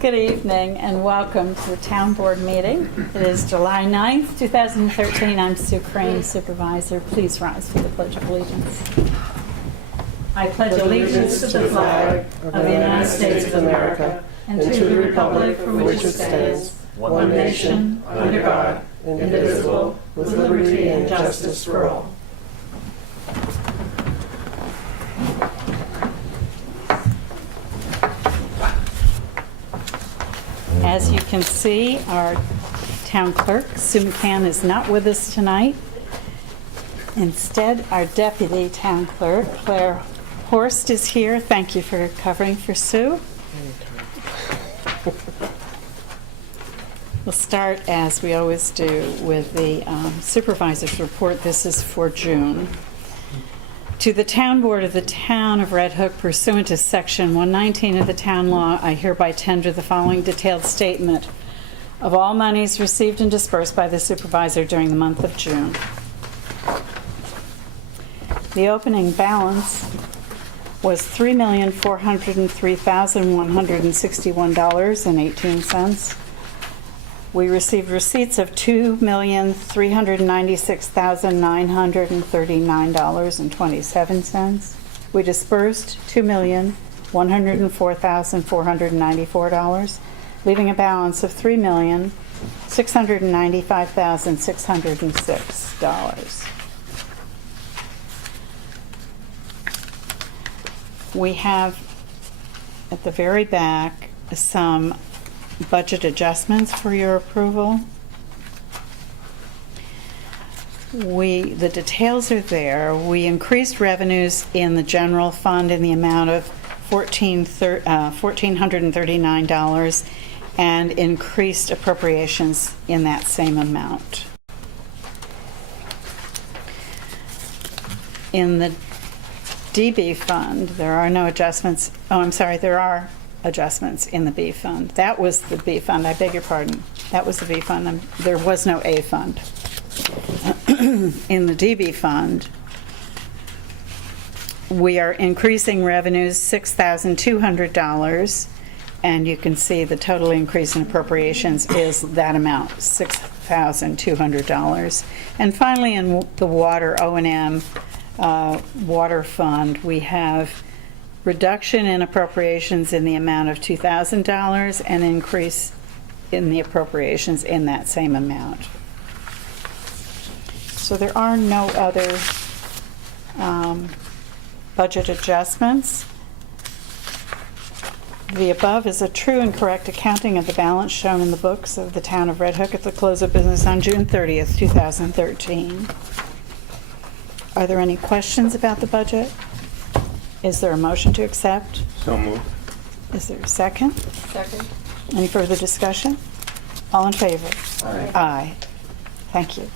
Good evening and welcome to the Town Board meeting. It is July 9th, 2013. I'm Sue Crane, Supervisor. Please rise for the Pledge of Allegiance. I pledge allegiance to the flag of the United States of America and to the republic for which it stands, one nation, under God, indivisible, with liberty and justice for all. As you can see, our town clerk, Sue McCann, is not with us tonight. Instead, our deputy town clerk, Claire Horst, is here. Thank you for covering for Sue. We'll start, as we always do, with the Supervisors Report. This is for June. To the Town Board of the Town of Red Hook, pursuant to Section 119 of the Town Law, I hereby tender the following detailed statement of all monies received and dispersed by the Supervisor during the month of June. The opening balance was $3,403,161.18. We received receipts of $2,396,939.27. We dispersed $2,104,494, leaving a balance of $3,695,606. We have at the very back some budget adjustments for your approval. The details are there. We increased revenues in the general fund in the amount of $1,439 and increased appropriations in that same amount. In the DB fund, there are no adjustments. Oh, I'm sorry, there are adjustments in the B fund. That was the B fund. I beg your pardon. That was the B fund. There was no A fund. In the DB fund, we are increasing revenues $6,200, and you can see the total increase in appropriations is that amount, $6,200. And finally, in the water O&M water fund, we have reduction in appropriations in the amount of $2,000 and increase in the appropriations in that same amount. So there are no other budget adjustments. The above is a true and correct accounting of the balance shown in the books of the Town of Red Hook at the close of business on June 30th, 2013. Are there any questions about the budget? Is there a motion to accept? So moved. Is there a second? Second. Any further discussion? All in favor? Aye. Aye. Thank you.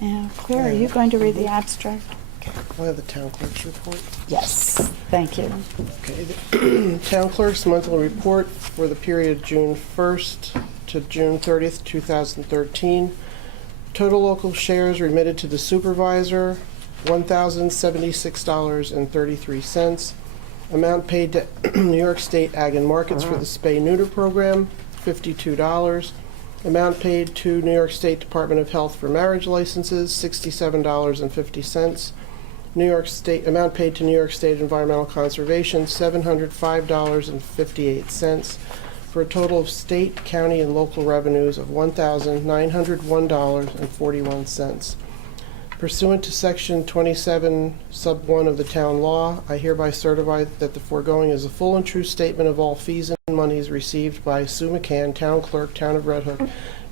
Now, Claire, are you going to read the abstract? I have the town clerk's report. Yes. Thank you. Okay, the town clerk's monthly report for the period June 1st to June 30th, 2013. Total local shares remitted to the supervisor, $1,076.33. Amount paid to New York State Ag and Markets for the spay-neuter program, $52. Amount paid to New York State Department of Health for marriage licenses, $67.50. New York State amount paid to New York State Environmental Conservation, $705.58, for a total of state, county, and local revenues of $1,901.41. Pursuant to Section 27, Sub 1 of the Town Law, I hereby certify that the foregoing is a full and true statement of all fees and monies received by Sue McCann, Town Clerk, Town of Red Hook,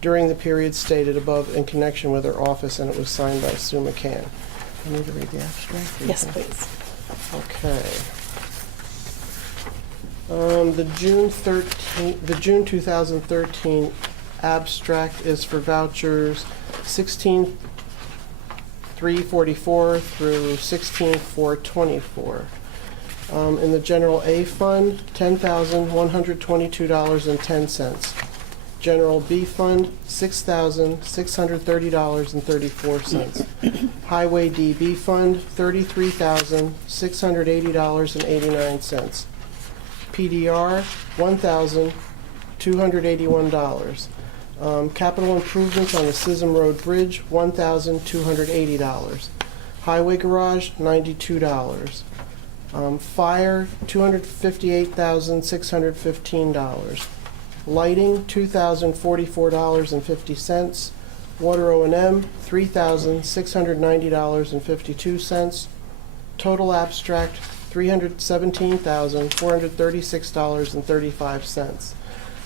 during the period stated above in connection with her office, and it was signed by Sue McCann. I need to read the abstract? Yes, please. Okay. The June 2013 abstract is for vouchers 16,344 through 16,424. In the General A Fund, $10,122.10. General B Fund, $6,630.34. Highway DB Fund, $33,680.89. PDR, $1,281. Capital improvements on the Sism Road Bridge, $1,280. Highway garage, $92. Fire, $258,615. Lighting, $2,044.50. Water O&M, $3,690.52. Total abstract, $317,436.35.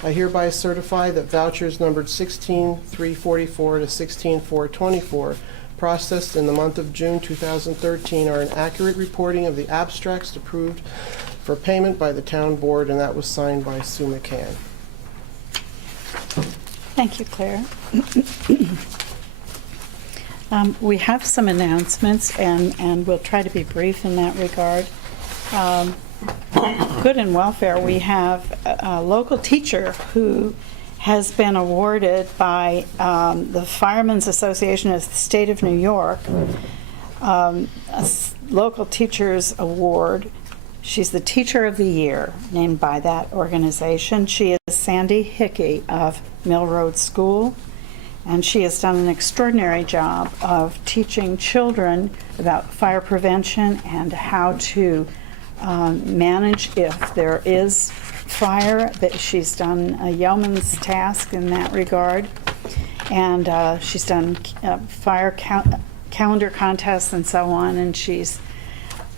I hereby certify that vouchers numbered 16-344 to 16-424, processed in the month of June 2013, are an accurate reporting of the abstracts approved for payment by the town board, and that was signed by Sue McCann. Thank you, Claire. We have some announcements, and we'll try to be brief in that regard. Good and welfare, we have a local teacher who has been awarded by the Firemen's Association of the State of New York Local Teachers Award. She's the Teacher of the Year, named by that organization. She is Sandy Hickey of Mill Road School, and she has done an extraordinary job of teaching children about fire prevention and how to manage if there is fire. That she's done a yeoman's task in that regard, and she's done fire calendar contests and so on, and she's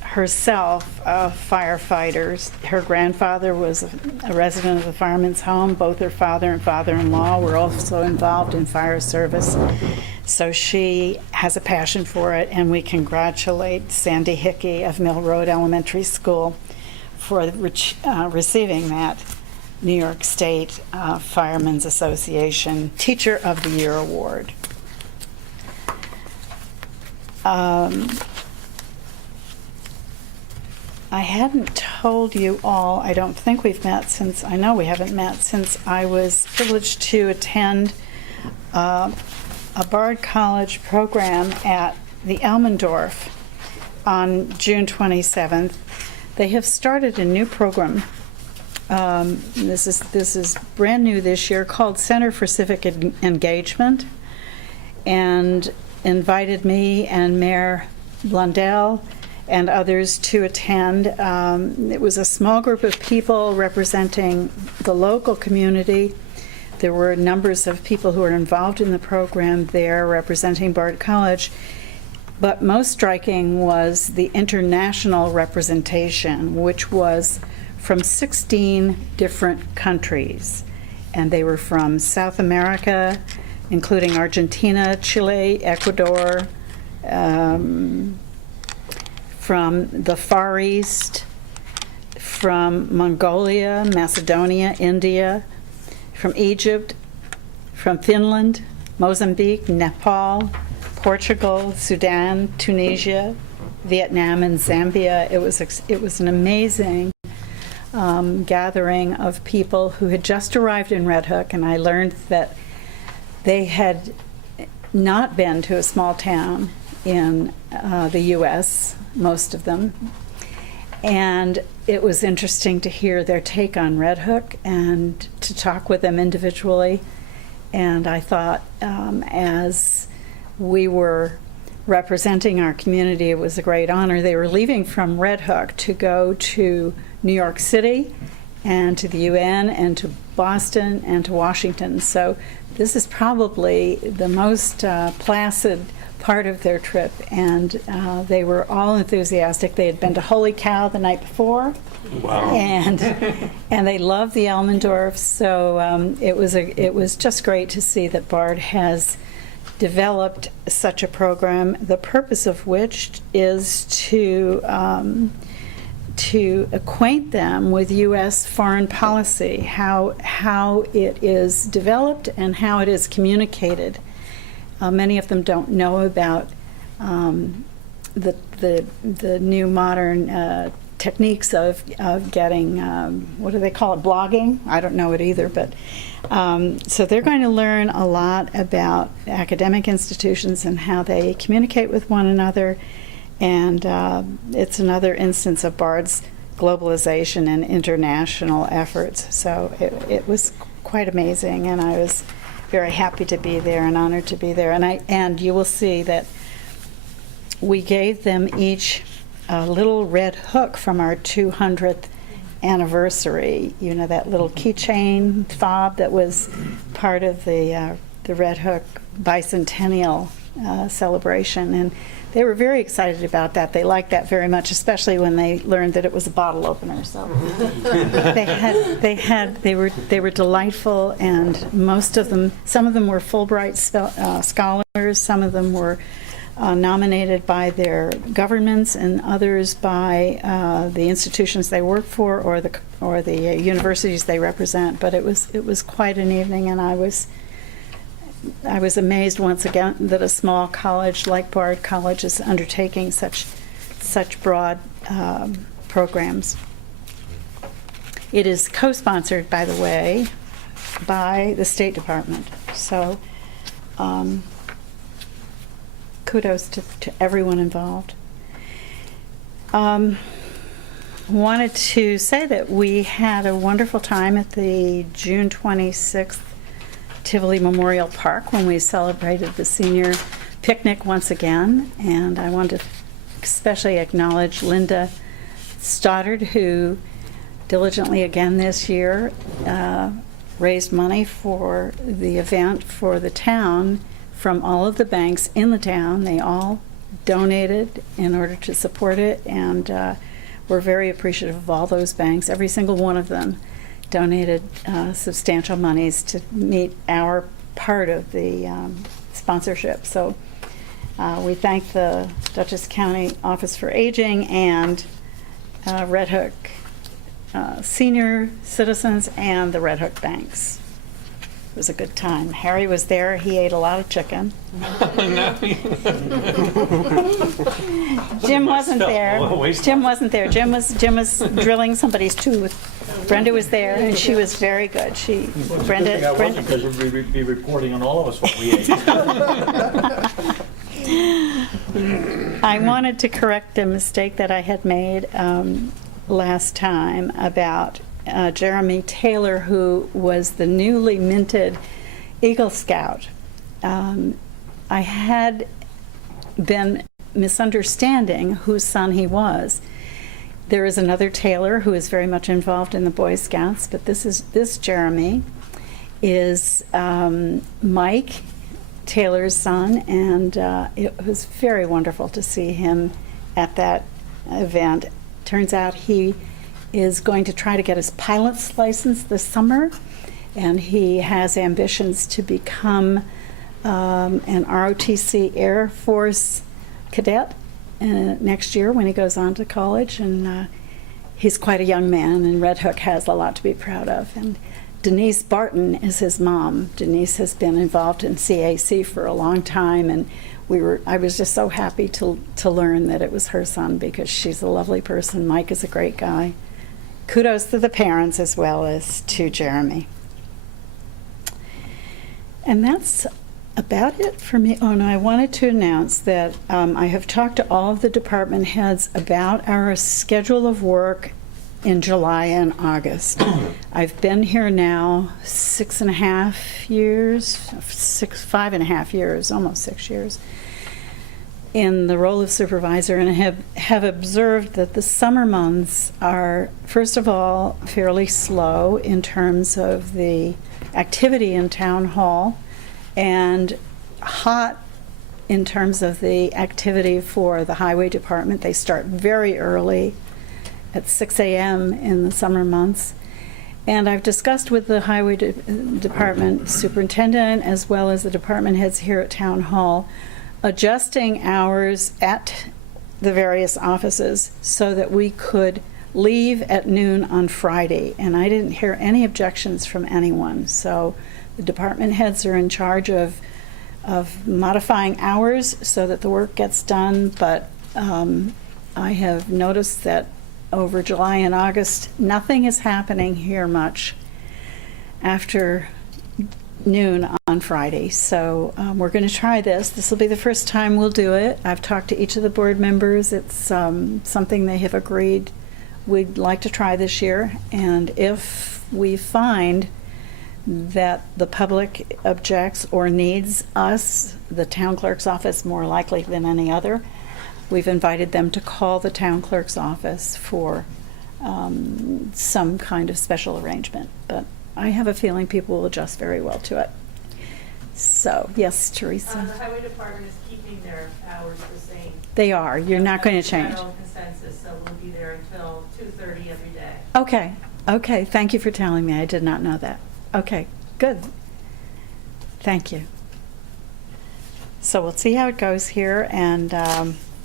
herself a firefighter. Her grandfather was a resident of the fireman's home. Both her father and father-in-law were also involved in fire service. So she has a passion for it, and we congratulate Sandy Hickey of Mill Road Elementary School for receiving that New York State Firemen's Association Teacher of the Year Award. I hadn't told you all, I don't think we've met since, I know we haven't met since I was privileged to attend a Bard College program at the Elmendorf on June 27th. They have started a new program. This is brand new this year, called Center for Civic Engagement, and invited me and Mayor Blundell and others to attend. It was a small group of people representing the local community. There were numbers of people who were involved in the program there representing Bard College, but most striking was the international representation, which was from 16 different countries. And they were from South America, including Argentina, Chile, Ecuador, from the Far East, from Mongolia, Macedonia, India, from Egypt, from Finland, Mozambique, Nepal, Portugal, Sudan, Tunisia, Vietnam, and Zambia. It was an amazing gathering of people who had just arrived in Red Hook, and I learned that they had not been to a small town in the U.S., most of them. And it was interesting to hear their take on Red Hook and to talk with them individually. And I thought, as we were representing our community, it was a great honor. They were leaving from Red Hook to go to New York City and to the UN and to Boston and to Washington. So this is probably the most placid part of their trip, and they were all enthusiastic. They had been to Holy Cow the night before. Wow. And they loved the Elmendorf. So it was just great to see that Bard has developed such a program, the purpose of which is to acquaint them with U.S. foreign policy, how it is developed and how it is communicated. Many of them don't know about the new modern techniques of getting, what do they call it, blogging? I don't know it either, but so they're going to learn a lot about academic institutions and how they communicate with one another, and it's another instance of Bard's globalization and international efforts. So it was quite amazing, and I was very happy to be there and honored to be there. And you will see that we gave them each a little red hook from our 200th anniversary. You know, that little keychain fob that was part of the Red Hook bicentennial celebration, and they were very excited about that. They liked that very much, especially when they learned that it was a bottle opener. So they were delightful, and most of them, some of them were Fulbright scholars, some of them were nominated by their governments, and others by the institutions they work for or the universities they represent. But it was quite an evening, and I was amazed once again that a small college like Bard College is undertaking such broad programs. It is co-sponsored, by the way, by the State Department. So kudos to everyone involved. Wanted to say that we had a wonderful time at the June 26th Tivoli Memorial Park when we celebrated the senior picnic once again, and I want to especially acknowledge Linda Stoddard, who diligently again this year raised money for the event for the town from all of the banks in the town. They all donated in order to support it, and we're very appreciative of all those banks. Every single one of them donated substantial monies to meet our part of the sponsorship. So we thank the Dutchess County Office for Aging and Red Hook senior citizens and the Red Hook banks. It was a good time. Harry was there. He ate a lot of chicken. Jim wasn't there. Jim wasn't there. Jim was drilling somebody's tooth. Brenda was there, and she was very good. Brenda. I wasn't, because you'd be reporting on all of us what we ate. I wanted to correct a mistake that I had made last time about Jeremy Taylor, who was the newly minted Eagle Scout. I had been misunderstanding whose son he was. There is another Taylor who is very much involved in the Boy Scouts, but this Jeremy is Mike Taylor's son, and it was very wonderful to see him at that event. Turns out he is going to try to get his pilot's license this summer, and he has ambitions to become an ROTC Air Force cadet next year when he goes on to college. And he's quite a young man, and Red Hook has a lot to be proud of. And Denise Barton is his mom. Denise has been involved in CAC for a long time, and I was just so happy to learn that it was her son, because she's a lovely person. Mike is a great guy. Kudos to the parents as well as to Jeremy. And that's about it for me. Oh, no, I wanted to announce that I have talked to all of the department heads about our schedule of work in July and August. I've been here now 5.5 years, almost 6 years, in the role of supervisor, and I have observed that the summer months are, first of all, fairly slow in terms of the activity in town hall, and hot in terms of the activity for the highway department. They start very early at 6 a.m. in the summer months. And I've discussed with the highway department superintendent as well as the department heads here at town hall adjusting hours at the various offices so that we could leave at noon on Friday. And I didn't hear any objections from anyone. So the department heads are in charge of modifying hours so that the work gets done. But I have noticed that over July and August, nothing is happening here much after noon on Friday. So we're going to try this. This will be the first time we'll do it. I've talked to each of the board members. It's something they have agreed we'd like to try this year, and if we find that the public objects or needs us, the town clerk's office, more likely than any other, we've invited them to call the town clerk's office for some kind of special arrangement. But I have a feeling people will adjust very well to it. So, yes, Teresa? The highway department is keeping their hours the same. They are. You're not going to change. General consensus, so we'll be there until 2:30 every day. Okay. Okay. Thank you for telling me. I did not know that. Okay. Good. Thank you. So we'll see how it goes here, and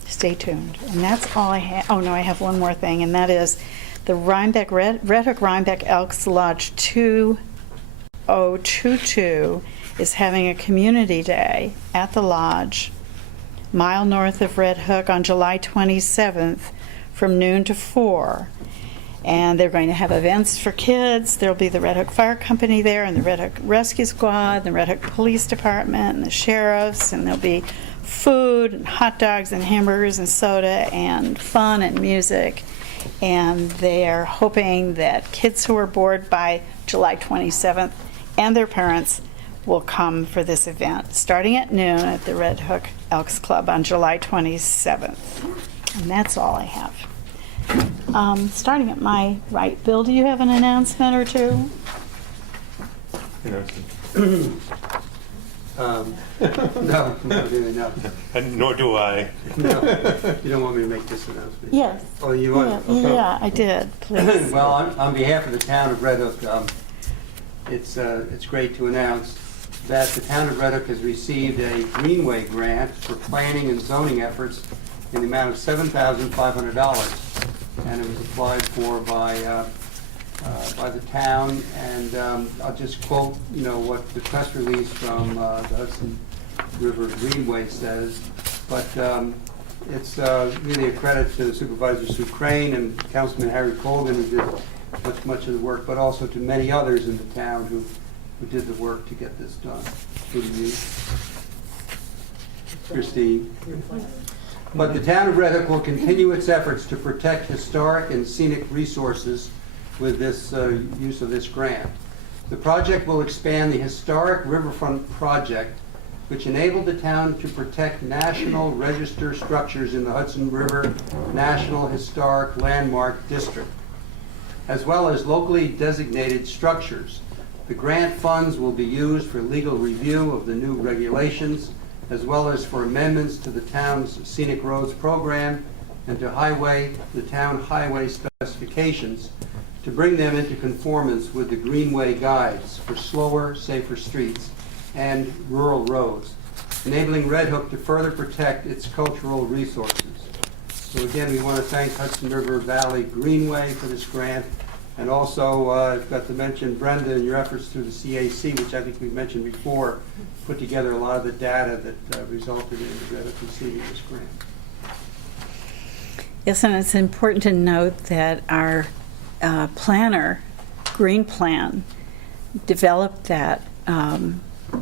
stay tuned. And that's all I have. Oh, no, I have one more thing, and that is the Rhinebeck, Red Hook Rhinebeck Elks Lodge 2022 is having a community day at the lodge, mile north of Red Hook, on July 27th from noon to 4. And they're going to have events for kids. There'll be the Red Hook Fire Company there, and the Red Hook Rescue Squad, the Red Hook Police Department, and the sheriffs, and there'll be food and hot dogs and hamburgers and soda and fun and music. And they're hoping that kids who are bored by July 27th and their parents will come for this event, starting at noon at the Red Hook Elks Club on July 27th. And that's all I have. Starting at my right. Bill, do you have an announcement or two? No, really, no. Nor do I. No, you don't want me to make this announcement? Yes. Oh, you want? Yeah, Okay. yeah, I did, please. Well, on behalf of the town of Red Hook, it's great to announce that the town of Red Hook has received a Greenway grant for planning and zoning efforts in the amount of $7,500, and it was applied for by the town. And I'll just quote, what the press release from the Hudson River Greenway says. But it's really a credit to Supervisor Sue Crane and Councilman Harry Colgan, who did much of the work, but also to many others in the town who did the work to get this done. Including you, Christine. But the town of Red Hook will continue its efforts to protect historic and scenic resources with this use of this grant. The project will expand the historic riverfront project, which enabled the town to protect National Register structures in the Hudson River National Historic Landmark District, as well as locally designated structures. The grant funds will be used for legal review of the new regulations, as well as for amendments to the town's scenic roads program and to the town highway specifications, to bring them into conformance with the Greenway guides for slower, safer streets and rural roads, enabling Red Hook to further protect its cultural resources. So again, we want to thank Hudson River Valley Greenway for this grant. And also, I've got to mention Brenda and your efforts through the CAC, which I think we mentioned before, put together a lot of the data that resulted in the Red Hook receiving this grant. Yes, and it's important to note that our planner, Green Plan, developed that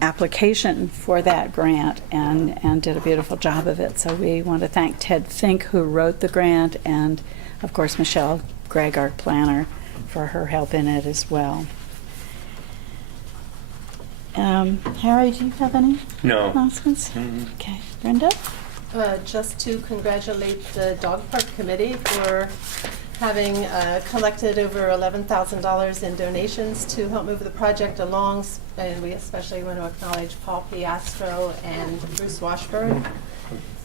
application for that grant and did a beautiful job of it. So we want to thank Ted Fink, who wrote the grant, and of course Michelle Gregg, our planner, for her help in it as well. Harry, do you have any No. announcements? Okay. Brenda? Just to congratulate the Dog Park Committee for having collected over $11,000 in donations to help move the project along. And we especially want to acknowledge Paul Piastro and Bruce Washburn.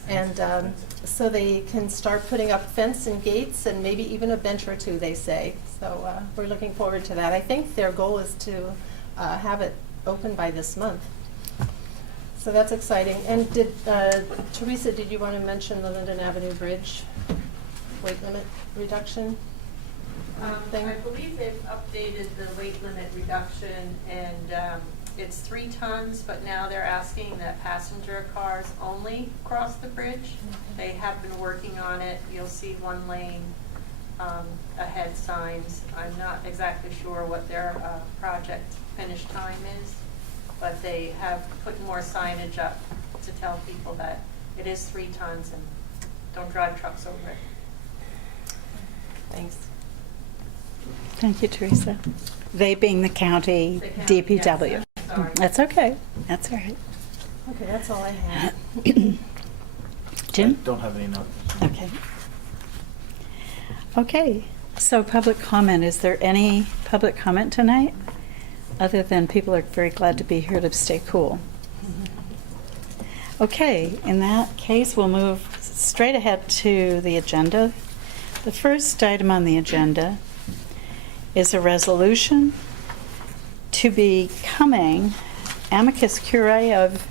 And so they can start putting up fence and gates and maybe even a bench or two, they say. So we're looking forward to that. I think their goal is to have it open by this month. So that's exciting. And Teresa, did you want to mention the Linden Avenue Bridge weight limit reduction thing? I believe they've updated the weight limit reduction, and it's 3 tons, but now they're asking that passenger cars only cross the bridge. They have been working on it. You'll see 1 lane ahead signs. I'm not exactly sure what their project finish time is, but they have put more signage up to tell people that it is 3 tons and don't drive trucks over it. Thanks. Thank you, Teresa. They being the county The county, DPW. yes, sorry. That's okay. That's all right. Okay, that's all I have. I Jim? don't have any notes. Okay. Okay, so public comment. Is there any public comment tonight? Other than people are very glad to be here to stay cool. Okay, in that case, we'll move straight ahead to the agenda. The first item on the agenda is a resolution to becoming amicus curiae of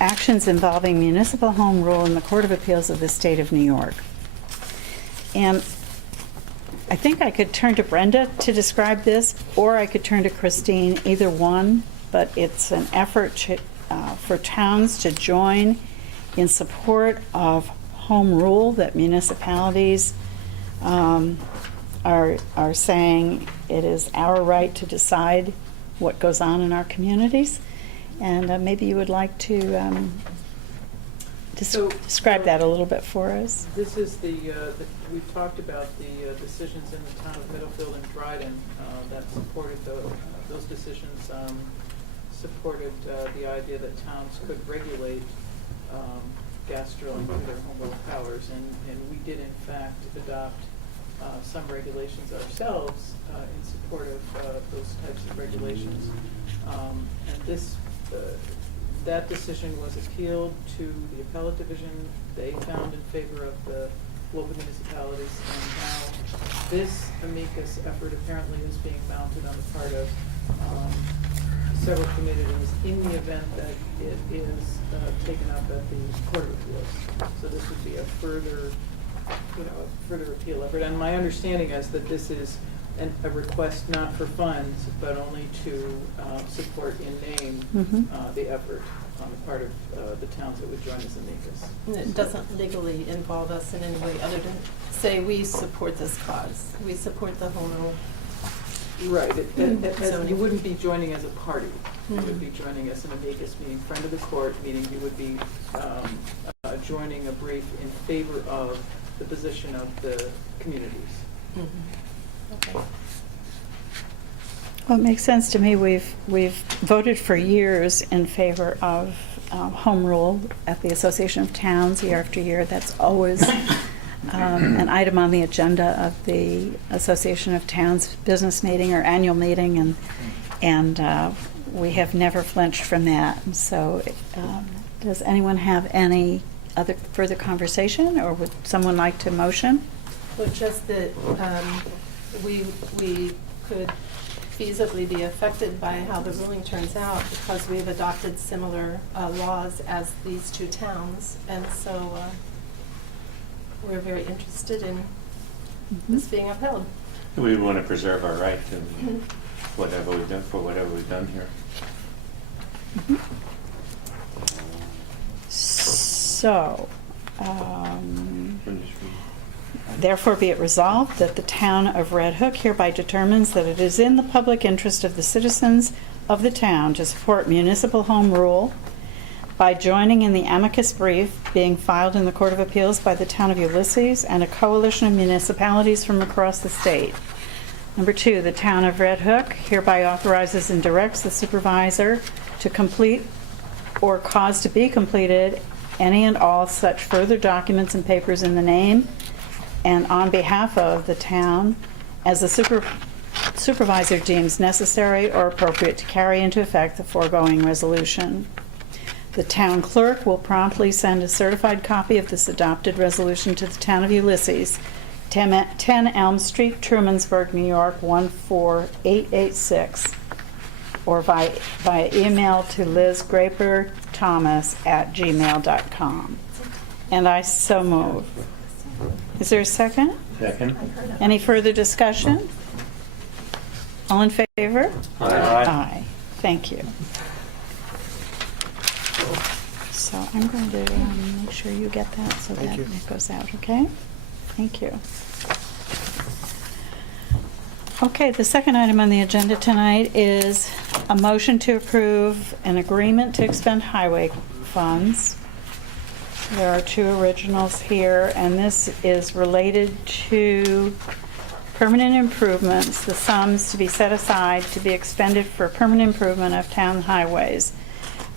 actions involving municipal home rule in the Court of Appeals of the State of New York. And I think I could turn to Brenda to describe this, or I could turn to Christine, either one, but it's an effort for towns to join in support of home rule that municipalities are saying it is our right to decide what goes on in our communities. And maybe you would like to describe that a little bit for us. This is we've talked about the decisions in the town of Middlefield and Dryden that supported those decisions supported the idea that towns could regulate gas drilling through their home rule powers, and we did in fact adopt some regulations ourselves in support of those types of regulations. And that decision was appealed to the appellate division. They found in favor of the local municipalities, and now this amicus effort apparently is being mounted on the part of several communities in the event that it is taken up at the Court of Appeals. So this would be a further appeal effort. And my understanding is that this is a request not for funds, but only to support in name the effort on the part of the towns that would join as amicus. And it doesn't legally involve us in any way other than say we support this cause. We support the home rule. Right. So You wouldn't be joining as a party. You Mhm. would be joining as an amicus, meaning friend of the court, meaning you would be joining a brief in favor of the position of the communities. Okay. Well, it makes sense to me. We've voted for years in favor of home rule at the Association of Towns year after year. That's always an item on the agenda of the Association of Towns business meeting or annual meeting, and we have never flinched from that. And so, does anyone have any other further conversation, or would someone like to motion? Well, just that we could feasibly be affected by how the ruling turns out because we've adopted similar laws as these two towns, and so we're very interested in this being upheld. We want to preserve our right to whatever we've done here. So, therefore be it resolved that the town of Red Hook hereby determines that it is in the public interest of the citizens of the town to support municipal home rule by joining in the amicus brief being filed in the Court of Appeals by the town of Ulysses and a coalition of municipalities from across the state. Number 2, the town of Red Hook hereby authorizes and directs the supervisor to complete or cause to be completed any and all such further documents and papers in the name and on behalf of the town as the supervisor deems necessary or appropriate to carry into effect the foregoing resolution. The town clerk will promptly send a certified copy of this adopted resolution to the town of Ulysses, 10 Elm Street, Trumansburg, New York, 14886, or via email to lizgraperthomas@gmail.com. And I so move. Is there a second? Second. Any further discussion? All in favor? Aye. Aye. Thank you. So I'm going to make sure you get that so Thank that you. it goes out, okay? Thank you. Okay, the second item on the agenda tonight is a motion to approve an agreement to expend highway funds. There are 2 originals here, and this is related to permanent improvements, the sums to be set aside to be expended for permanent improvement of town highways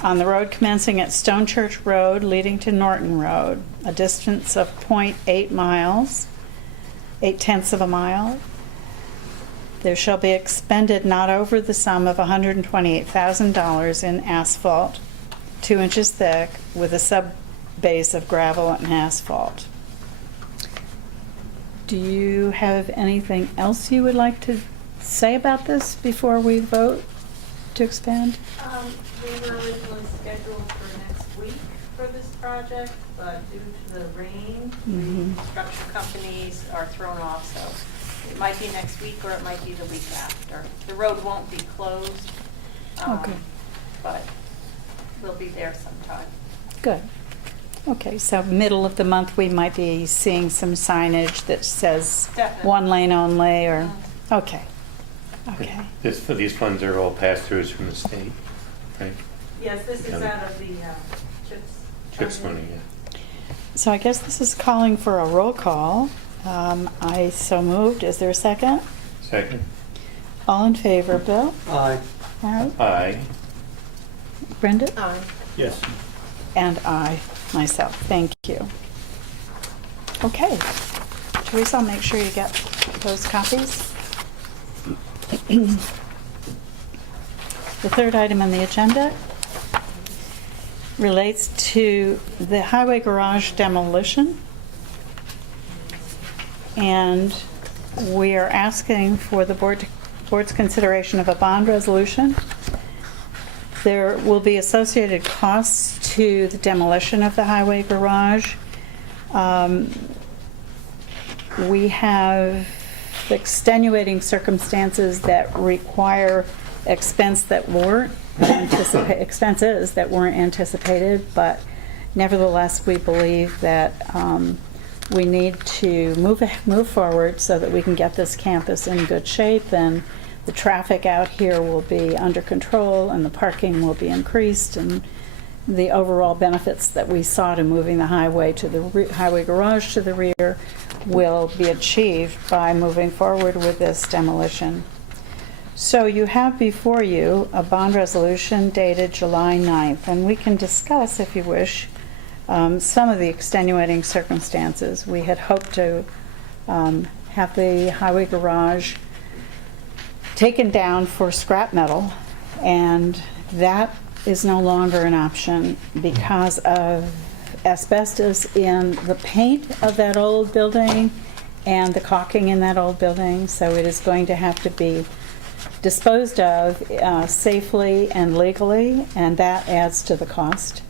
on the road commencing at Stone Church Road leading to Norton Road, a distance of .8 miles, 0.8 of a mile. There shall be expended not over the sum of $128,000 in asphalt, 2 inches thick, with a sub-base of gravel and asphalt. Do you have anything else you would like to say about this before we vote to expand? We were originally scheduled for next week for this project, but due to the rain, the construction companies are thrown off, so it might be next week or it might be the week after. The road won't be closed, Okay. but we'll be there sometime. Good. Okay, so middle of the month, we might be seeing some signage that says Definitely. 1 lane only, or, okay. Okay. These funds are all pass-throughs from the state, right? Yes, this is Yeah. out of the CHIPS. CHIPS money, yeah. So I guess this is calling for a roll call. I so moved. Is there a second? Second? All in favor, Bill? Aye. Harold? Aye. Brenda? Aye. Yes. And I, myself. Thank you. Okay. Teresa, I'll make sure you get those copies. The third item on the agenda relates to the highway garage demolition. And we are asking for the board's consideration of a bond resolution. There will be associated costs to the demolition of the highway garage. We have extenuating circumstances that require expenses that weren't anticipated, but nevertheless, we believe that we need to move forward so that we can get this campus in good shape, and the traffic out here will be under control, and the parking will be increased, and the overall benefits that we saw to moving the highway to the highway garage to the rear will be achieved by moving forward with this demolition. So you have before you a bond resolution dated July 9th, and we can discuss, if you wish, some of the extenuating circumstances. We had hoped to have the highway garage taken down for scrap metal, and that is no longer an option because of asbestos in the paint of that old building and the caulking in that old building. So it is going to have to be disposed of safely and legally, and that adds to the cost.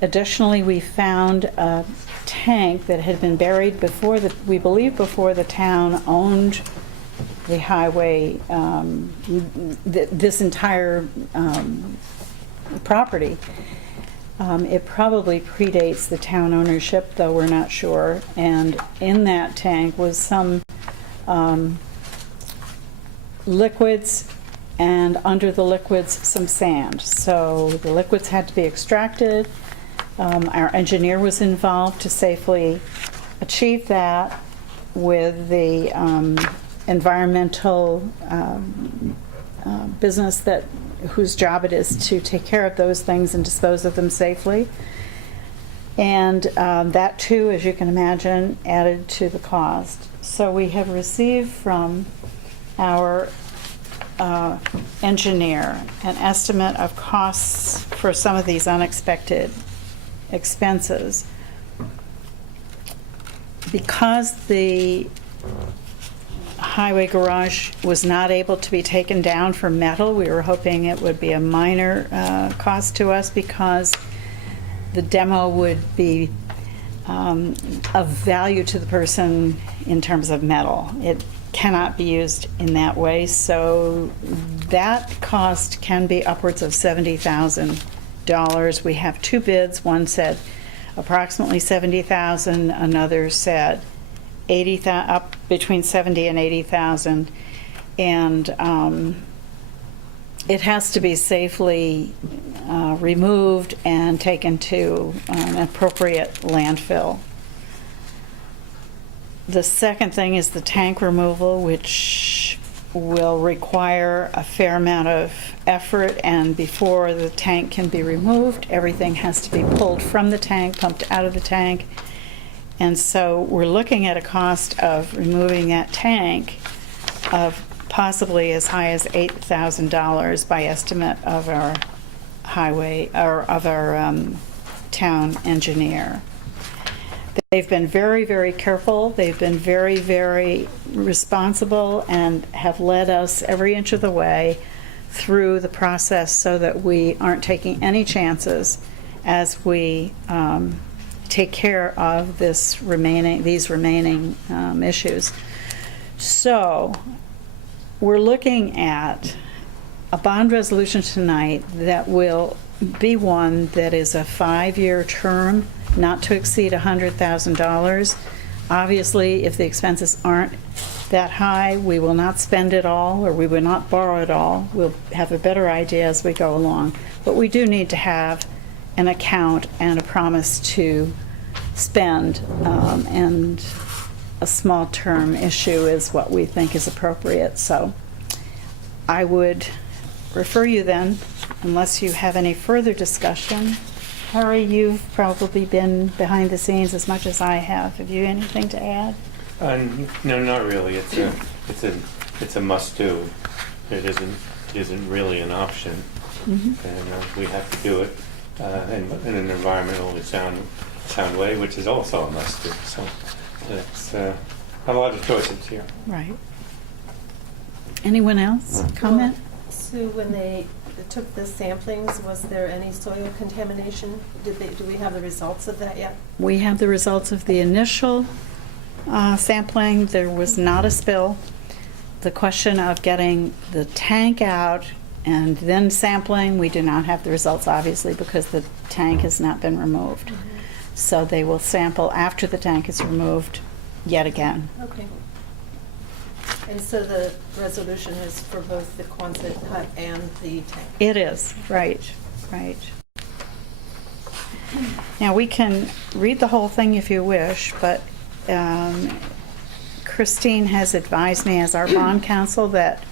Additionally, we found a tank that had been buried before we believe before the town owned the highway, this entire property. It probably predates the town ownership, though we're not sure. And in that tank was some liquids, and under the liquids some sand. So the liquids had to be extracted. Our engineer was involved to safely achieve that with the environmental business whose job it is to take care of those things and dispose of them safely. And that too, as you can imagine, added to the cost. So we have received from our engineer an estimate of costs for some of these unexpected expenses. Because the highway garage was not able to be taken down for metal, we were hoping it would be a minor cost to us, because the demo would be of value to the person in terms of metal. It cannot be used in that way, so that cost can be upwards of $70,000. We have two bids. One said approximately $70,000, another said up between $70,000 and $80,000, and it has to be safely removed and taken to an appropriate landfill. The second thing is the tank removal, which will require a fair amount of effort, and before the tank can be removed, everything has to be pulled from the tank, pumped out of the tank. And so we're looking at a cost of removing that tank of possibly as high as $8,000 by estimate of our highway, or of our town engineer. They've been very, very careful. They've been very, very responsible and have led us every inch of the way through the process so that we aren't taking any chances as we take care of these remaining issues. So we're looking at a bond resolution tonight that will be one that is a 5-year term, not to exceed $100,000. Obviously, if the expenses aren't that high, we will not spend it all, or we will not borrow it all. We'll have a better idea as we go along. But we do need to have an account and a promise to spend, and a small term issue is what we think is appropriate. So I would refer you then, unless you have any further discussion. Harry, you've probably been behind the scenes as much as I have. Have you anything to add? No, not really. It's a must-do. It isn't really an option, and we have to do it in an environmentally sound way, which is also a must-do. So it's a lot of choices here. Right. Anyone else? Comment? Sue, when they took the samplings, was there any soil contamination? Do we have the results of that yet? We have the results of the initial sampling. There was not a spill. The question of getting the tank out and then sampling, we do not have the results, obviously, because the tank has not been removed. So they will sample after the tank is removed yet again. Okay. And so the resolution is for both the Quonset hut and the tank? It is, right, right. Now, we can read the whole thing if you wish, but Christine has advised me as our bond counsel that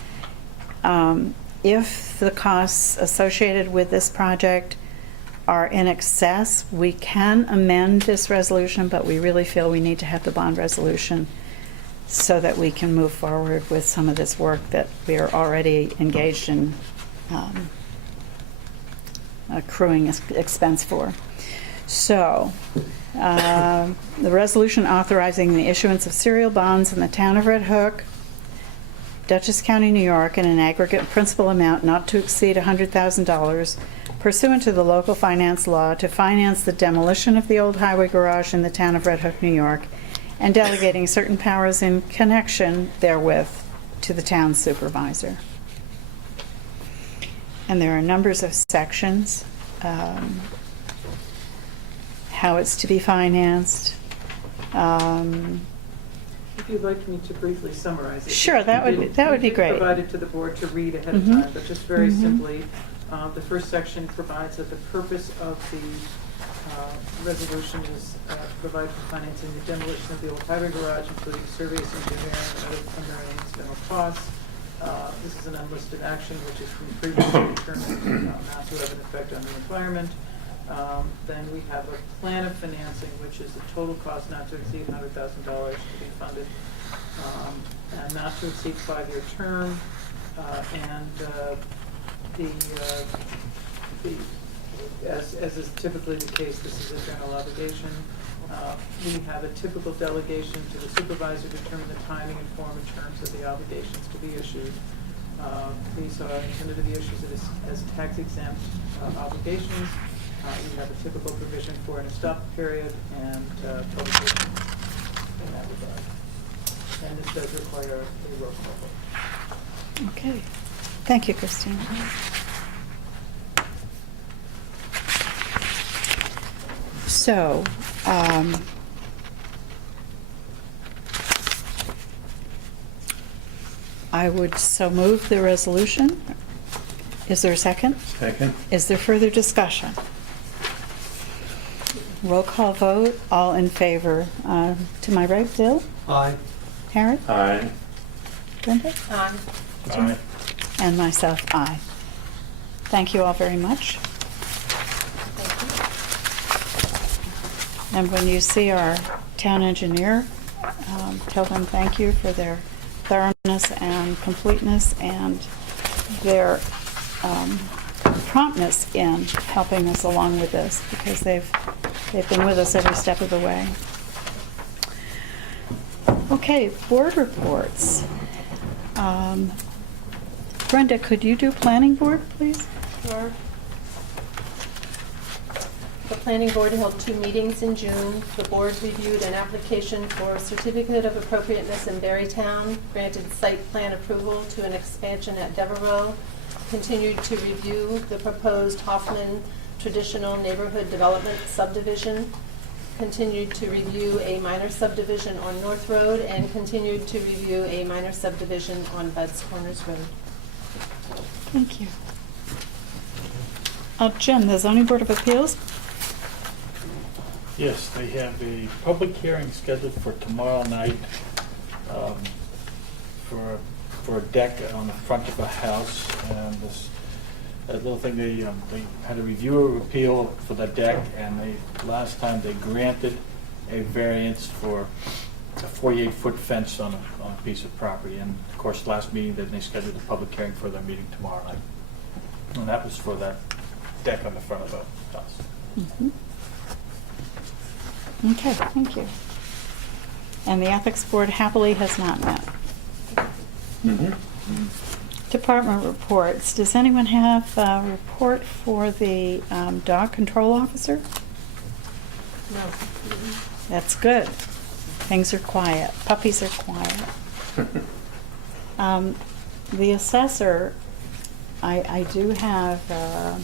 if the costs associated with this project are in excess, we can amend this resolution, but we really feel we need to have the bond resolution so that we can move forward with some of this work that we are already engaged in accruing expense for. So, the resolution authorizing the issuance of serial bonds in the town of Red Hook, Dutchess County, New York, in an aggregate principal amount not to exceed $100,000 pursuant to the local finance law to finance the demolition of the old highway garage in the town of Red Hook, New York, and delegating certain powers in connection therewith to the town supervisor. And there are numbers of sections, how it's to be financed. If you'd like me to briefly summarize it. Sure, that would be great. Provided to the board to read ahead of time, but just very simply, the first section provides that the purpose of the resolution is to provide for financing the demolition of the old highway garage, including surveys, engineering, and other preliminary and incidental costs. This is an unlisted action which has been previously determined not to have an effect on the environment. Then we have a plan of financing, which is a total cost not to exceed $100,000 to be funded, and not to exceed 5-year term, as is typically the case, this is a general obligation. We have a typical delegation to the supervisor to determine the timing and form and terms of the obligations to be issued. These are intended to be issued as tax-exempt obligations. We have a typical provision for an estoppel period and publication in that regard. And this does require a roll call vote. Okay. Thank you, Christine. So, I would so move the resolution. Is there a second? Second. Is there further discussion? Roll call vote, all in favor. To my right, Bill? Aye. Harry? Aye. Brenda? Aye. Aye. And myself, aye. Thank you all very much. And when you see our town engineer, tell them thank you for their thoroughness and completeness and their promptness in helping us along with this, because they've been with us every step of the way. Okay, board reports. Brenda, could you do planning board, please? Sure. The planning board held 2 meetings in June. The board reviewed an application for certificate of appropriateness in Berrytown, granted site plan approval to an expansion at Devereux, continued to review the proposed Hoffman traditional neighborhood development subdivision, continued to review a minor subdivision on North Road, and continued to review a minor subdivision on Bud's Corners Road. Thank you. Jim, the zoning board of appeals? Yes, they have a public hearing scheduled for tomorrow night for a deck on the front of a house. And that little thing, they had a review or appeal for the deck, and last time they granted a variance for a 48-foot fence on a piece of property. And of course, last meeting, then they scheduled a public hearing for their meeting tomorrow night. And that was for that deck on the front of the house. Mm-hmm. Okay, thank you. And the ethics board happily has not met. Department reports. Does anyone have a report for the dog control officer? No. That's good. Things are quiet. Puppies are quiet. The assessor, I do have a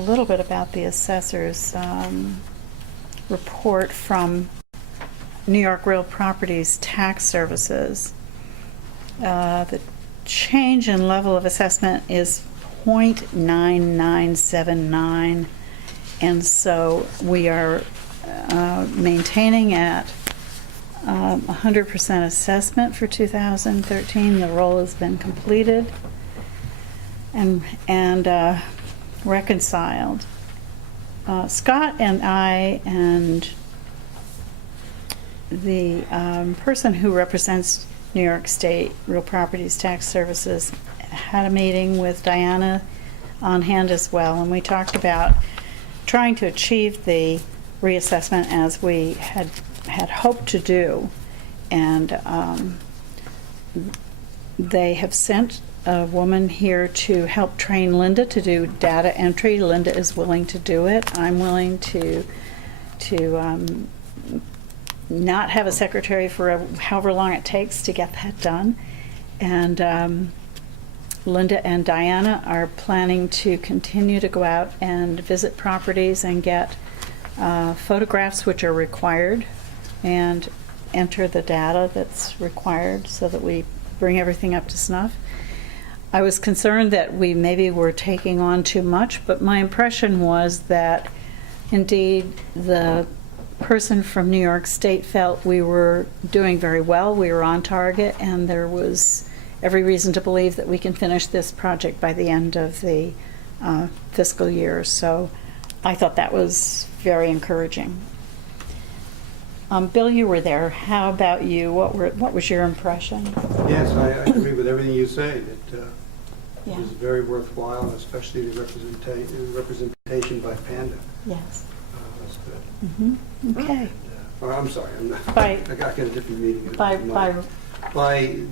little bit about the assessor's report from New York Real Properties Tax Services. The change in level of assessment is 0.9979, and so we are maintaining at 100% assessment for 2013. The roll has been completed and reconciled. Scott and I and the person who represents New York State Real Properties Tax Services had a meeting with Diana on hand as well, and we talked about trying to achieve the reassessment as we had hoped to do. And they have sent a woman here to help train Linda to do data entry. Linda is willing to do it. I'm willing to not have a secretary for however long it takes to get that done. And Linda and Diana are planning to continue to go out and visit properties and get photographs which are required and enter the data that's required so that we bring everything up to snuff. I was concerned that we maybe were taking on too much, but my impression was that indeed the person from New York State felt we were doing very well, we were on target, and there was every reason to believe that we can finish this project by the end of the fiscal year. So I thought that was very encouraging. Bill, you were there. How about you? What was your impression? Yes, I agree with everything you say, that Yeah. it was very worthwhile, and especially the representation by Panda. Yes. That's good. Okay. Or, I'm sorry, By- I got a different meeting. By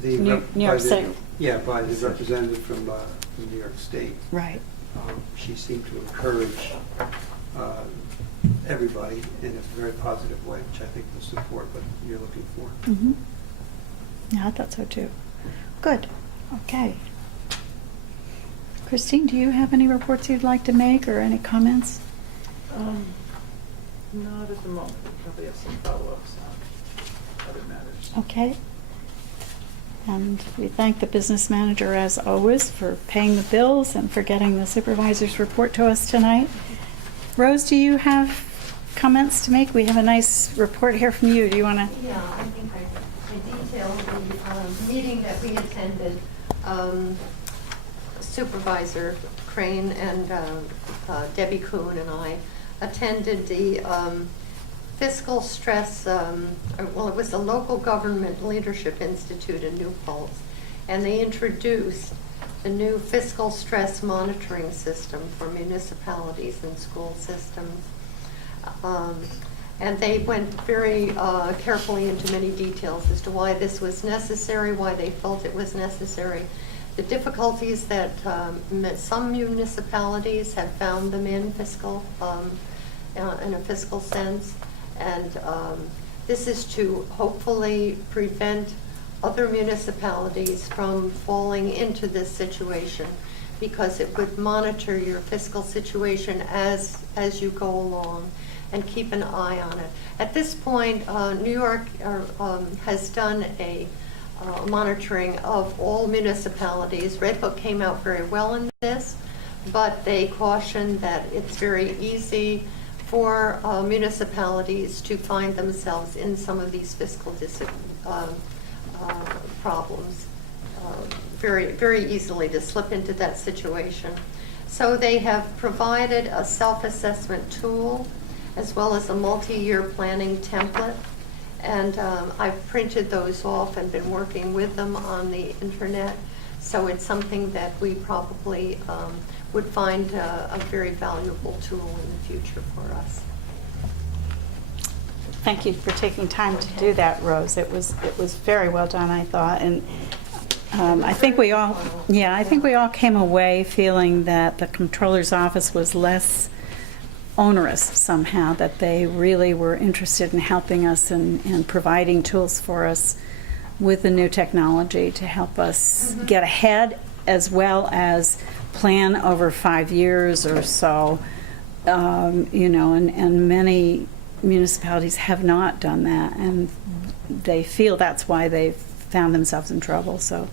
the New York State. Yeah, by the representative from New York State. Right. She seemed to encourage everybody in a very positive way, which I think will support what you're looking for. Mm-hmm. Yeah, I thought so too. Good. Okay. Christine, do you have any reports you'd like to make or any comments? Not at the moment. We probably have some follow-ups on other matters. Okay. And we thank the business manager, as always, for paying the bills and for getting the supervisor's report to us tonight. Rose, do you have comments to make? We have a nice report here from you. Do you want to? Yeah, I think I detailed the meeting that we attended. Supervisor Crane and Debbie Kuhn and I attended the fiscal stress, well, it was the Local Government Leadership Institute in New Paltz, and they introduced the new fiscal stress monitoring system for municipalities and school systems. And they went very carefully into many details as to why this was necessary, why they felt it was necessary, the difficulties that some municipalities have found them in a fiscal sense, and this is to hopefully prevent other municipalities from falling into this situation, because it would monitor your fiscal situation as you go along and keep an eye on it. At this point, New York has done a monitoring of all municipalities. Red Hook came out very well in this, but they cautioned that it's very easy for municipalities to find themselves in some of these fiscal problems very, very easily, to slip into that situation. So they have provided a self-assessment tool as well as a multi-year planning template. And I've printed those off and been working with them on the internet. So it's something that we probably would find a very valuable tool in the future for us. Thank you for taking time to do that, Rose. It was very well done, I thought, and I think we all came away feeling that the Comptroller's office was less onerous somehow, that they really were interested in helping us and providing tools for us with the new technology to help us get ahead, as well as plan over 5 years or so. And many municipalities have not done that, and they feel that's why they've found themselves in trouble. So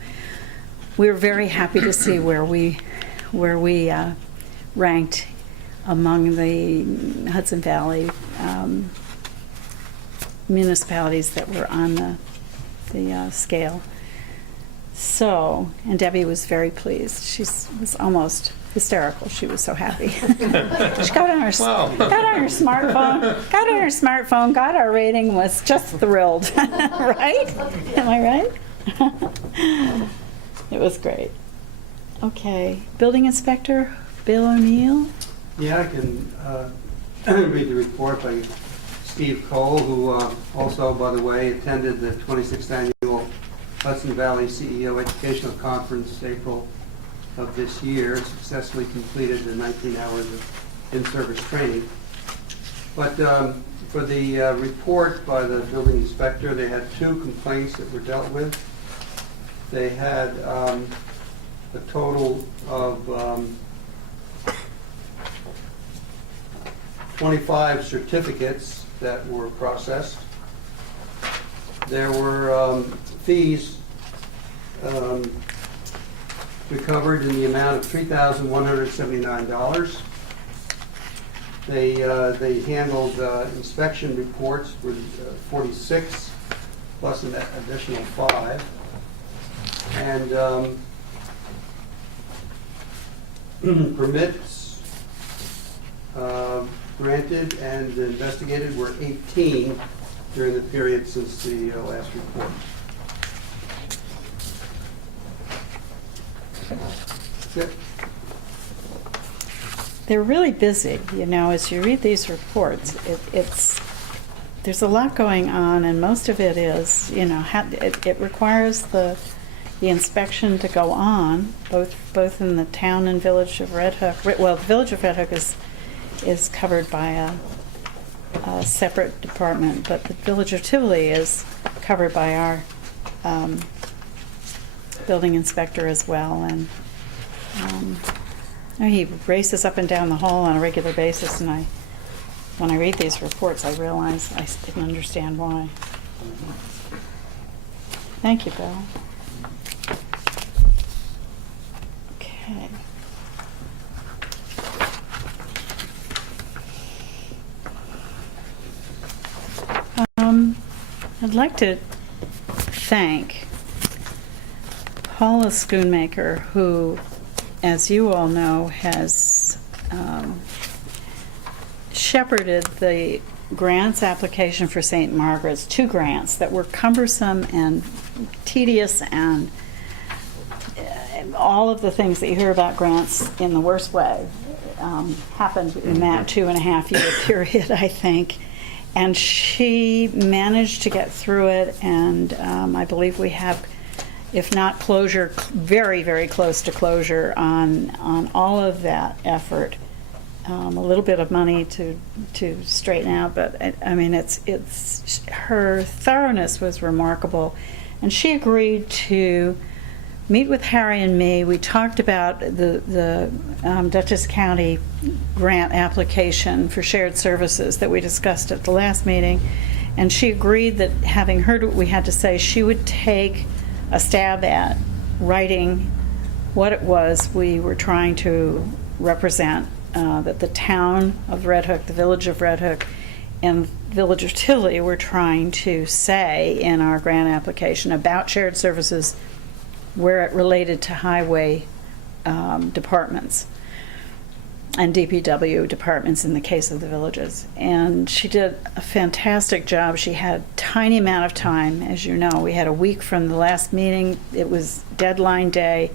we're very happy to see where we ranked among the Hudson Valley municipalities that were on the scale. So, and Debbie was very pleased. She was almost hysterical. She was so happy. She got on her smartphone, got our rating, was just thrilled. Right? Am I right? It was great. Okay, building inspector Bill O'Neill. Yeah, I can read the report by Steve Cole, who also, by the way, attended the 26th annual Hudson Valley CEO Educational Conference April of this year, successfully completed the 19 hours of in-service training. But for the report by the building inspector, they had 2 complaints that were dealt with. They had a total of 25 certificates that were processed. There were fees recovered in the amount of $3,179. They handled inspection reports with 46 plus an additional 5, and permits granted and investigated were 18 during the period since the last report. That's it. They're really busy, as you read these reports. There's a lot going on, and most of it is, it requires the inspection to go on, both in the town and village of Red Hook. Well, the village of Red Hook is covered by a separate department, but the village of Tivoli is covered by our building inspector as well, and he races up and down the hall on a regular basis, and when I read these reports, I realize I didn't understand why. Thank you, Bill. Okay. like to thank Paula Schoonmaker, who, as you all know, has shepherded the grants application for St. Margaret's, 2 grants that were cumbersome and tedious and all of the things that you hear about grants in the worst way happened in that 2.5-year period, I think. And she managed to get through it, and I believe we have, if not closure, very, very close to closure on all of that effort. A little bit of money to straighten out, but I mean, it's her thoroughness was remarkable, and she agreed to meet with Harry and me. We talked about the Dutchess County grant application for shared services that we discussed at the last meeting, and she agreed that, having heard what we had to say, she would take a stab at writing what it was we were trying to represent, that the town of Red Hook, the village of Red Hook, and village of Tilly were trying to say in our grant application about shared services where it related to highway departments and DPW departments in the case of the villages. And she did a fantastic job. She had a tiny amount of time, as you know. We had a week from the last meeting. It was deadline day.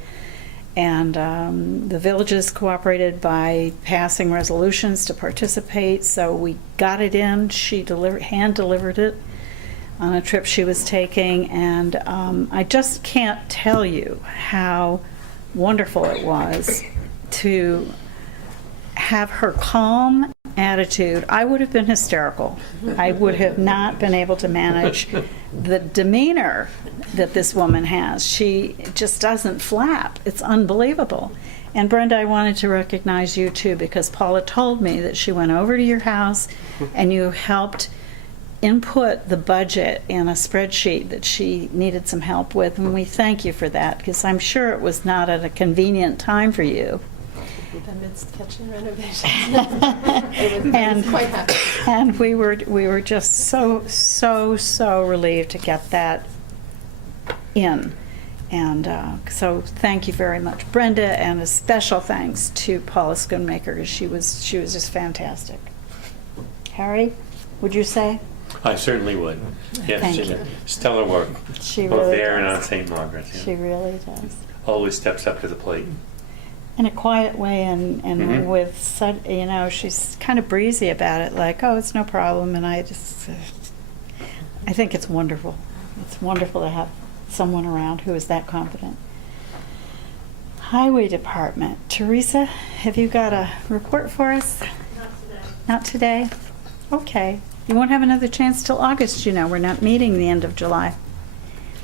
And the villages cooperated by passing resolutions to participate, so we got it in. She hand-delivered it on a trip she was taking, and I just can't tell you how wonderful it was to have her calm attitude. I would have been hysterical. I would have not been able to manage the demeanor that this woman has. She just doesn't flap. It's unbelievable. And Brenda, I wanted to recognize you too, because Paula told me that she went over to your house and you helped input the budget in a spreadsheet that she needed some help with, and we thank you for that, because I'm sure it was not at a convenient time for you. Amidst kitchen renovations. I was quite happy. And we were just so relieved to get that in. And so thank you very much, Brenda, and a special thanks to Paula Schoonmaker, because she was just fantastic. Harry, would you say? I certainly would. Yes, Thank she you. did stellar work. She both really there and does. on St. Margaret's. Yeah. She really does. Always steps up to the plate. In a quiet way, and with such, you know, she's kind of breezy about it, like, oh, it's no problem. And I think it's wonderful. It's wonderful to have someone around who is that confident. Highway Department. Teresa, have you got a report for us? Not today. Not today? Okay. You won't have another chance till August, you know. We're not meeting the end of July.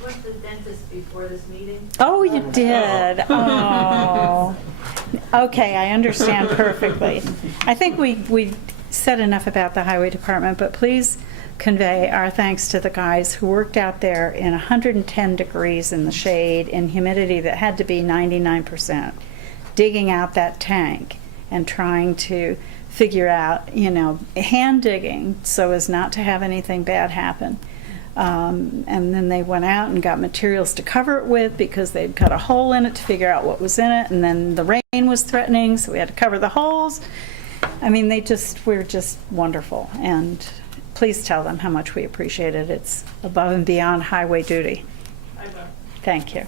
I went to the dentist before this meeting. Oh, you did? Oh. Okay, I understand perfectly. I think we said enough about the Highway Department, but please convey our thanks to the guys who worked out there in 110 degrees in the shade, in humidity that had to be 99%, digging out that tank and trying to figure out, you know, hand digging so as not to have anything bad happen. And then they went out and got materials to cover it with, because they'd cut a hole in it to figure out what was in it, and then the rain was threatening, so we had to cover the holes. I mean, we're just wonderful, and please tell them how much we appreciate it. It's above and beyond highway duty. I will. Thank you.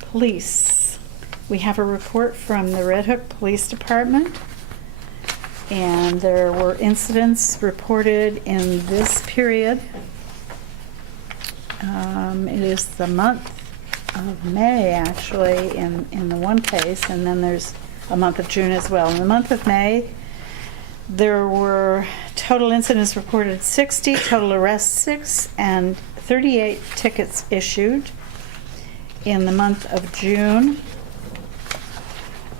Police. We have a report from the Red Hook Police Department. And there were incidents reported in this period. It is the month of May, actually, in the one case, and then there's a month of June as well. In the month of May, there were total incidents reported 60, total arrests 6, and 38 tickets issued. In the month of June,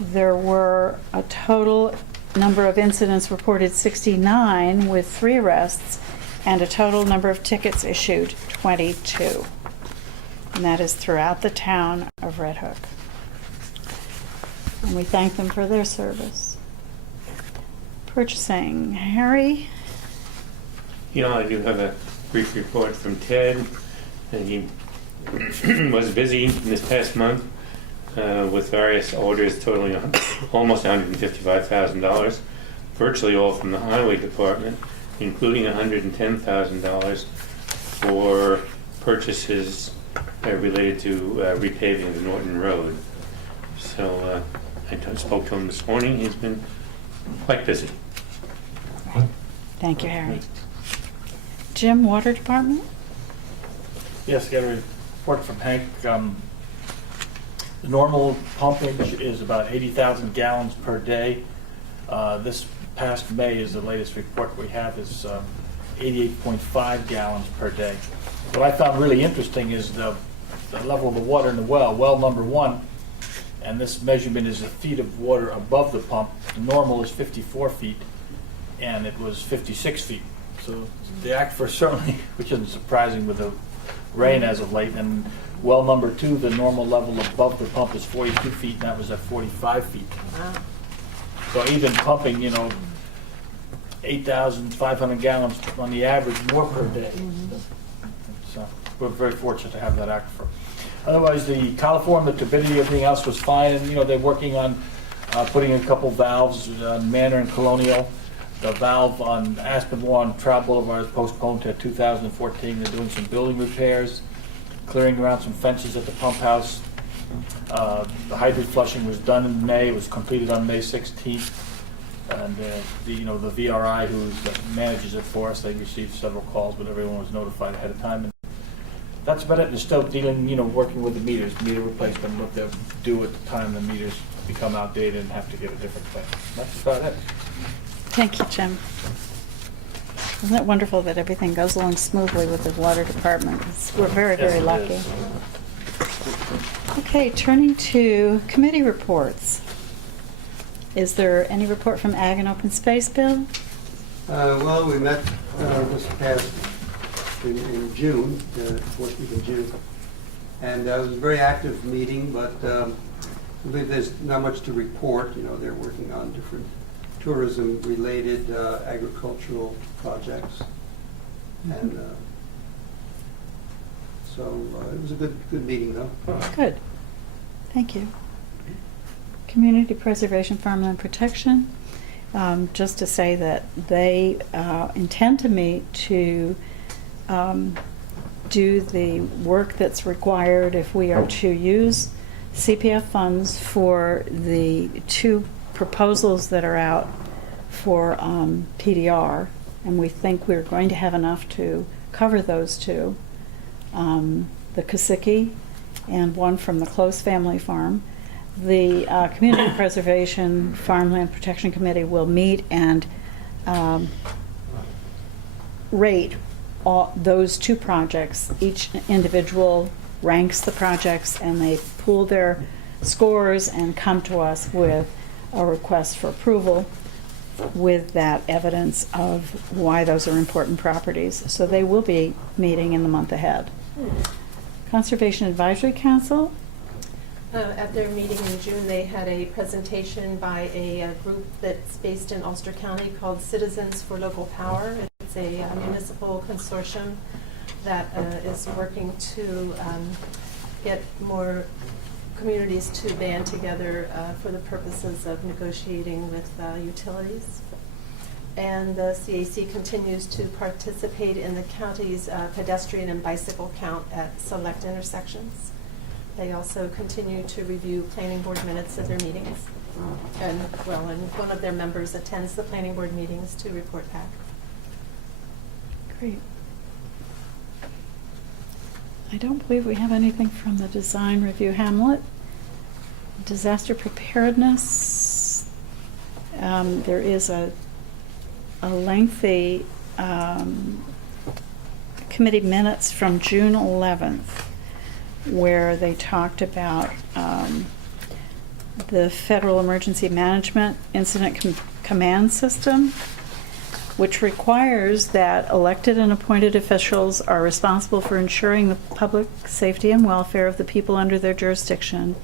there were a total number of incidents reported 69, with 3 arrests, and a total number of tickets issued 22. And that is throughout the town of Red Hook. And we thank them for their service. Purchasing. Harry? You know, I do have brief report from Ted. And he was busy this past month with various orders totaling almost $155,000, virtually all from the Highway Department, including $110,000 for purchases related to repaving the Norton Road. So I spoke to him this morning. He's been quite busy. Thank you, Harry. Jim, Water Department? Yes, got a report from Hank. The normal pumpage is about 80,000 gallons per day. This past May is the latest report we have is 88.5 gallons per day. What I found really interesting is the level of the water in the well number 1, and this measurement is a feet of water above the pump. The normal is 54 feet, and it was 56 feet. So the aquifer certainly, which isn't surprising with the rain as of late, and well number 2, the normal level above the pump is 42 feet, and that was at 45 feet. Wow. So even pumping, 8,500 gallons on the average more per day. So we're very fortunate to have that aquifer. Otherwise, the coliform, the turbidity, everything else was fine, and they're working on putting in a couple valves on Manor and Colonial. The valve on Aspenmore on Trout Boulevard is postponed to 2014. They're doing some building repairs, clearing around some fences at the pump house. The hydrant flushing was done in May. It was completed on May 16th. And the VRI who manages it for us, they received several calls, but everyone was notified ahead of time. And that's about it. They're still dealing, working with the meters, meter replacement, what they'll do at the time the meters become outdated and have to get a different plan. That's about it. Thank you, Jim. Isn't it wonderful that everything goes along smoothly with the Water Department? We're very, very Yes, it lucky. is. Okay, turning to committee reports. Is there any report from Ag and Open Space, Bill? Well, we met this past in June, the fourth week of June, and it was a very active meeting, but I believe there's not much to report. They're working on different tourism-related agricultural projects, and so it was a good meeting, though. Good. Thank you. Community Preservation, Farmland Protection. Just to say that they intend to meet to do the work that's required if we are to use CPF funds for the 2 proposals that are out for PDR, and we think we're going to have enough to cover those 2. The Kosicki and one from the Close Family Farm. The Community Preservation Farmland Protection Committee will meet and rate those 2 projects. Each individual ranks the projects, and they pool their scores and come to us with a request for approval with that evidence of why those are important properties. So they will be meeting in the month ahead. Conservation Advisory Council. At their meeting in June, they had a presentation by a group that's based in Ulster County called Citizens for Local Power. It's a municipal consortium that is working to get more communities to band together for the purposes of negotiating with utilities. And the CAC continues to participate in the county's pedestrian and bicycle count at select intersections. They also continue to review planning board minutes of their meetings. And one of their members attends the planning board meetings to report back. Great. I don't believe we have anything from the Design Review Hamlet. Disaster Preparedness. There is a lengthy committee minutes from June 11th where they talked about the Federal Emergency Management Incident Command System, which requires that elected and appointed officials are responsible for ensuring the public safety and welfare of the people under their jurisdiction,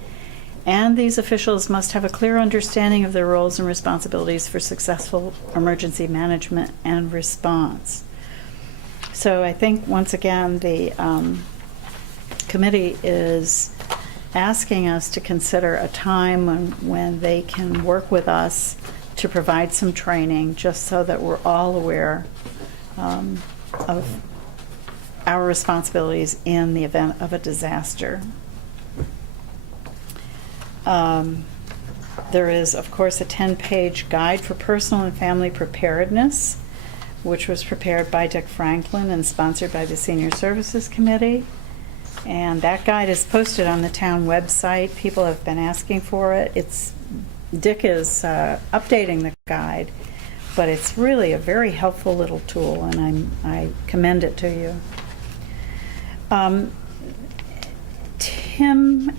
and these officials must have a clear understanding of their roles and responsibilities for successful emergency management and response. So I think, once again, the committee is asking us to consider a time when they can work with us to provide some training, just so that we're all aware of our responsibilities in the event of a disaster. There is, of course, a 10-page guide for personal and family preparedness, which was prepared by Dick Franklin and sponsored by the Senior Services Committee. And that guide is posted on the town website. People have been asking for it. Dick is updating the guide, but it's really a very helpful little tool, and I commend it to you. Tim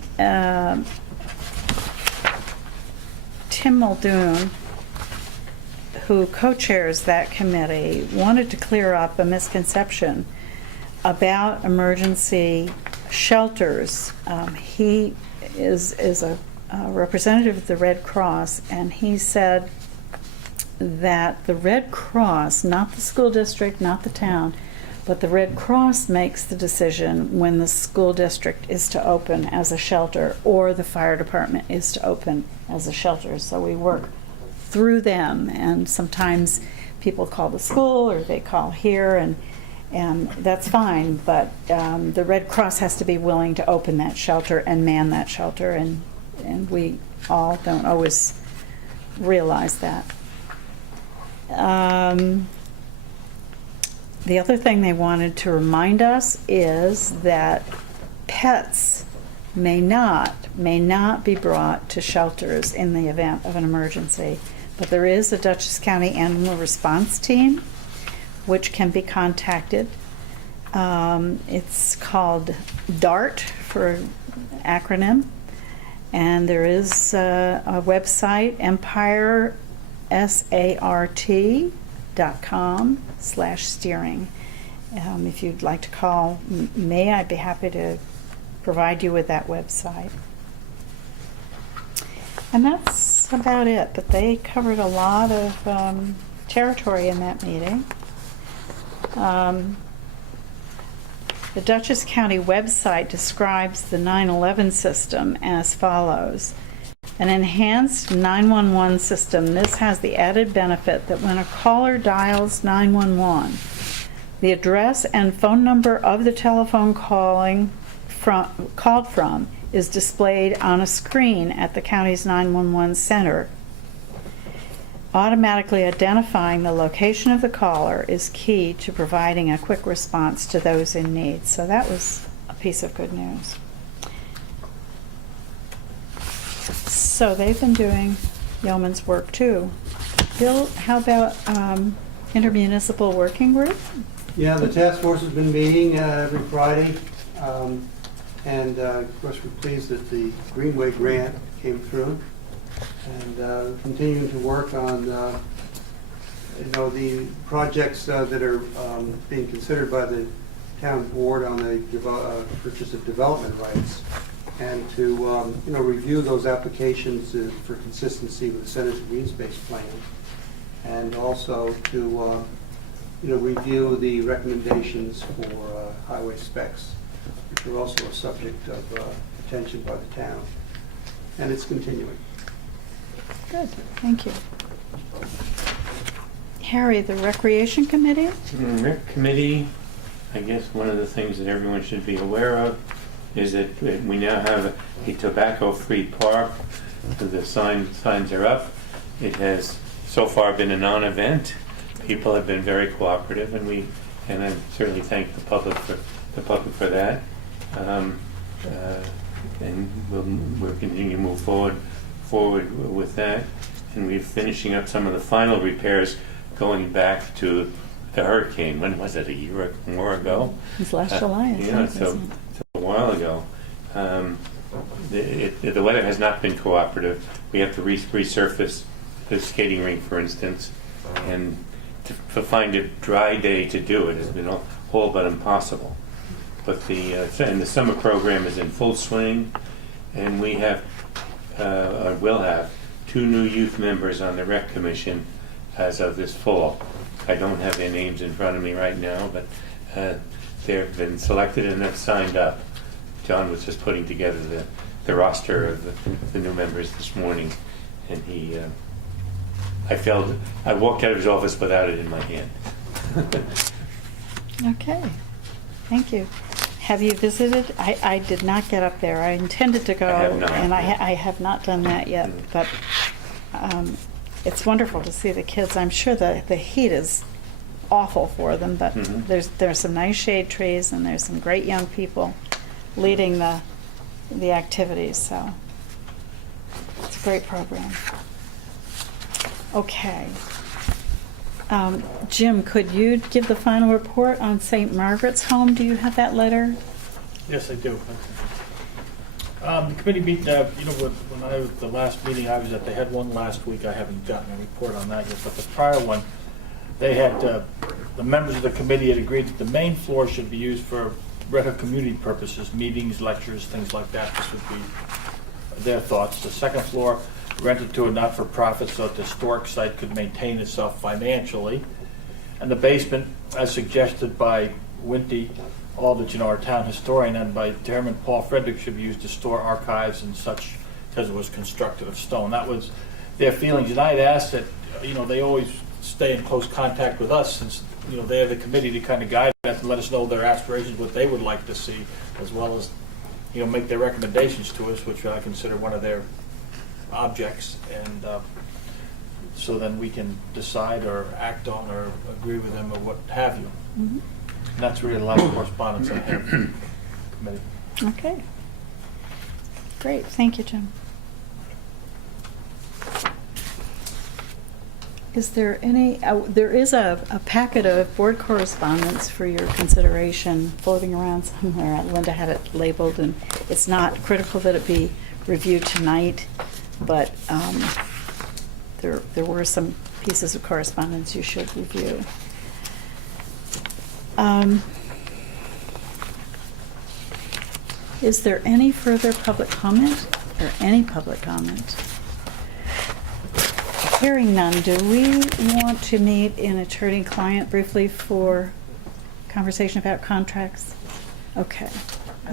Muldoon, who co-chairs that committee, wanted to clear up a misconception about emergency shelters. He is a representative of the Red Cross, and he said that the Red Cross, not the school district, not the town, but the Red Cross makes the decision when the school district is to open as a shelter or the fire department is to open as a shelter. So we work through them, and sometimes people call the school or they call here, and that's fine, but the Red Cross has to be willing to open that shelter and man that shelter, and we all don't always realize that. The other thing they wanted to remind us is that pets may not be brought to shelters in the event of an emergency, but there is a Dutchess County Animal Response Team which can be contacted. It's called DART for acronym, and there is a website, empiresart.com/steering. If you'd like to call me, I'd be happy to provide you with that website. And that's about it, but they covered a lot of territory in that meeting. The Dutchess County website describes the 911 system as follows. An enhanced 911 system. This has the added benefit that when a caller dials 911, the address and phone number of the telephone called from is displayed on a screen at the county's 911 center. Automatically identifying the location of the caller is key to providing a quick response to those in need. So that was a piece of good news. So they've been doing yeoman's work too. Bill, how about intermunicipal working group? Yeah, the task force has been meeting every Friday, and of course we're pleased that the Greenway grant came through, and continuing to work on the projects that are being considered by the town board on the purchase of development rights, and to review those applications for consistency with the Centers for Green Space Plan, and also to review the recommendations for highway specs, which are also a subject of attention by the town. And it's continuing. Good, thank you. Harry, the Recreation Committee? Rec Committee, I guess one of the things that everyone should be aware of is that we now have a tobacco-free park. The signs are up. It has so far been a non-event. People have been very cooperative, and I certainly thank the public for that. And we'll continue to move forward with that. And we're finishing up some of the final repairs going back to the hurricane. When was it? A year or more ago? It was last July, I think, so wasn't it? a while ago. The weather has not been cooperative. We have to resurface the skating rink, for instance, and to find a dry day to do it has been all but impossible. But and the summer program is in full swing, and we have will have 2 new youth members on the Rec Commission as of this fall. I don't have their names in front of me right now, but They've been selected and have signed up. John was just putting together the roster of the new members this morning, and I walked out of his office without it in my hand. Okay, thank you. Have you visited? I did not get up there. I intended to go. I have not. And I have not done that yet, but it's wonderful to see the kids. I'm sure the heat is awful for them, but there's some nice shade trees and there's some great young people leading the activities, so it's a great program. Okay. Jim, could you give the final report on St. Margaret's home? Do you have that letter? Yes, I do. The committee meet, when I was, the last meeting I was at, they had one last week. I haven't gotten a report on that yet, but the prior one, they had, the members of the committee had agreed that the main floor should be used for Red Hook community purposes, meetings, lectures, things like that. This would be their thoughts. The second floor rented to a not-for-profit so that the historic site could maintain itself financially. And the basement, as suggested by Winty Aldrich, our town historian, and by Chairman Paul Frederick, should be used to store archives and such, because it was constructed of stone. That was their feelings. And I'd asked that, they always stay in close contact with us, since, they're the committee to kind of guide us and let us know their aspirations, what they would like to see, as well as, make their recommendations to us, which I consider one of their objects, and so then we can decide or act on or agree with them or what have you. Mm-hmm. And that's really the last correspondence I have from the committee. Okay. Great, thank you, Jim. Is there any, there is a packet of board correspondence for your consideration floating around somewhere. Linda had it labeled, and it's not critical that it be reviewed tonight, but there were some pieces of correspondence you should review. Is there any further public comment or any public comment? Hearing none, do we want to meet in attorney-client briefly for conversation about contracts? Okay,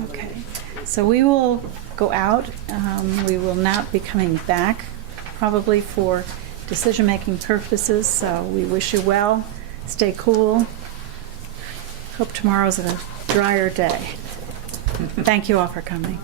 okay. So we will go out. We will not be coming back probably for decision-making purposes, so we wish you well. Stay cool. Hope tomorrow's a drier day. Thank you all for coming.